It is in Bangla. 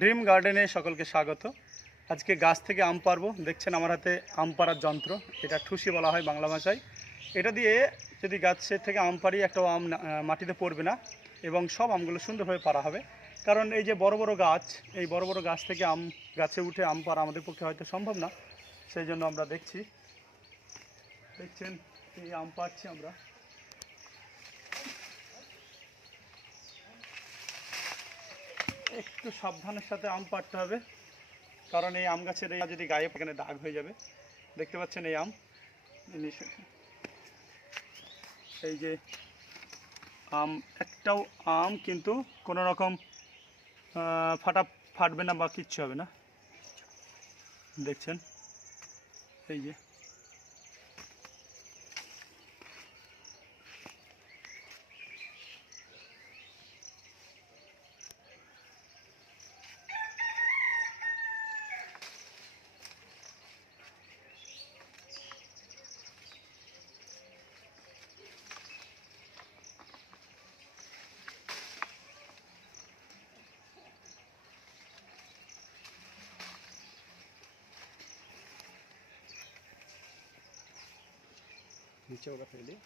ড্রিম গার্ডেনে সকলকে স্বাগত। আজকে গাছ থেকে আম পারব। দেখছেন আমার হাতে আম পাড়ার যন্ত্র। এটা ঠুসি বলা হয় বাংলা ভাষায়। এটা দিয়ে যদি গাছের থেকে আম পারি একটা আম মাটিতে পড়বে না এবং সব আমগুলো সুন্দরভাবে পারা হবে। কারণ এই যে বড় বড় গাছ, এই বড় বড় গাছ থেকে আম, গাছে উঠে আম পারা আমাদের পক্ষে হয়তো সম্ভব না। সেই জন্য আমরা দেখছি। দেখছেন, এই আম পাচ্ছি আমরা। একটু সাবধানের সাথে আম পাড়তে হবে। কারণ এই আম গাছের যদি গায়ে এখানে দাগ হয়ে যাবে। দেখতে পাচ্ছেন এই আম? এই যে আম, একটাও আম কিন্তু কোনো রকম ফাটা ফাটবে না বা কিচ্ছু হবে না। দেখছেন? এই যে। नीचे होगा पहले।